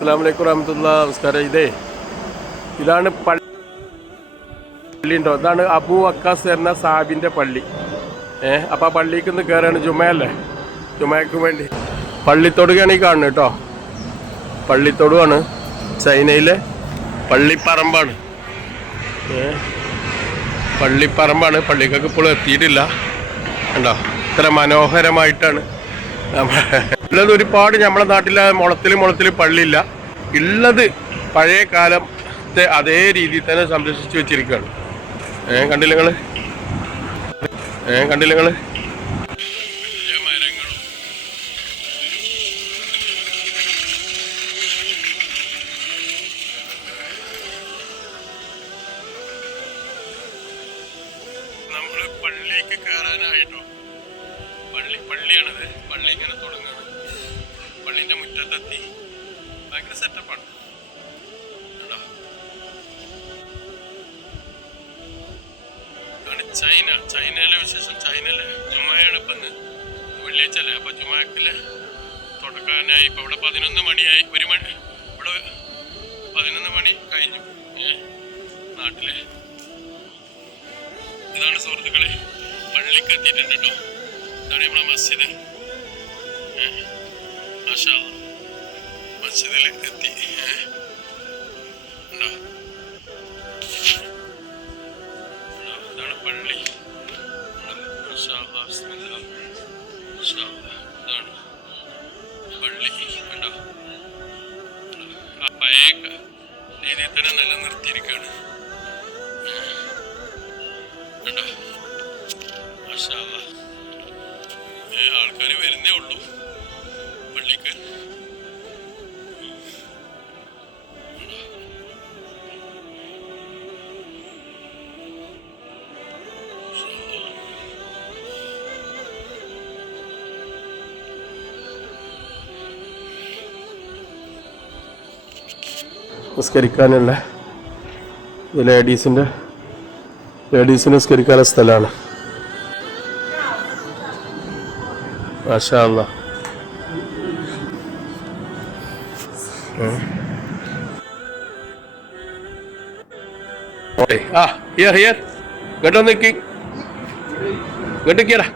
അസ്സാം വലൈക്കും വറഹമത്തുള്ള നമസ്കാരം. ഇതേ ഇതാണ് പള്ളി. ഉണ്ടോ ഇതാണ് അബു അക്കാസ് എന്ന സാബിന്റെ പള്ളി. ഏ അപ്പം ആ പള്ളിക്ക് ഒന്ന് കയറാണ് ജുമയല്ലേ ജുമയ്ക്ക് വേണ്ടി. പള്ളിത്തൊടുകയാണ് ഈ കാണുന്നത് കേട്ടോ. പള്ളിത്തൊടുവാണ്. ചൈനയിലെ പള്ളിപ്പറമ്പാണ്. ഏ പള്ളിപ്പറമ്പാണ്. പള്ളിക്കൊക്കെ ഇപ്പോൾ എത്തിയിട്ടില്ല. കണ്ടോ? ഇത്ര മനോഹരമായിട്ടാണ് ഉള്ളത് ഒരുപാട് നമ്മളെ നാട്ടിലെ മുളത്തിൽ മുളത്തിൽ പള്ളിയില്ല. ഉള്ളത് പഴയ കാലത്തെ അതേ രീതിയിൽ തന്നെ സംരക്ഷിച്ചു വെച്ചിരിക്കുകയാണ് ഏ കണ്ടില്ല നിങ്ങൾ? ഏ കണ്ടില്ല നിങ്ങൾ? പള്ളിക്ക് കയറാനായിട്ടോ പള്ളി പള്ളിയാണത്. പള്ളി ഇങ്ങനെ തുടങ്ങുകയാണ് മുറ്റത്തെത്തി ഭയങ്കര സെറ്റപ്പാണ്. കണ്ടോ? ചൈന. ചൈനയിലെ വിശേഷം ചൈനയിലെ ജുമായാണ് ഇപ്പം വെള്ളിയാഴ്ച അല്ലേ അപ്പൊ ജുമാക്കിൽ തുടക്കാനായി ഇപ്പൊ ഇവിടെ പതിനൊന്ന് മണിയായി. ഒരു മണി ഇവിടെ പതിനൊന്ന് മണി കഴിഞ്ഞു. നാട്ടിലെ. ഇതാണ് സുഹൃത്തുക്കളെ. പള്ളിക്ക് എത്തിയിട്ടുണ്ട് കേട്ടോ. ഇതാണ് നമ്മളെ മസ്ജിദ്? മാഷാ. മസ്ജിദിൽ എത്തി? ഉണ്ടോ? ഇതാണ് പള്ളി. ഇതാണ് പള്ളി. കണ്ടോ? ആ പഴയ രീതിയിൽ തന്നെ നിലനിർത്തിയിരിക്കുകയാണ്. കണ്ടോ? ആൾക്കാര് വരുന്നേ ഉള്ളൂ. പള്ളിക്ക്. നിസ്കരിക്കാനുള്ള ലേഡീസിന്റെ ലേഡീസിന് നിസ്കരിക്കാനുള്ള സ്ഥലമാണ്. മാഷാ ഓക്കെ ആ ഹിയർ ഹിയർ കേട്ടോ നിൽക്കി നിൽക്കിയടാ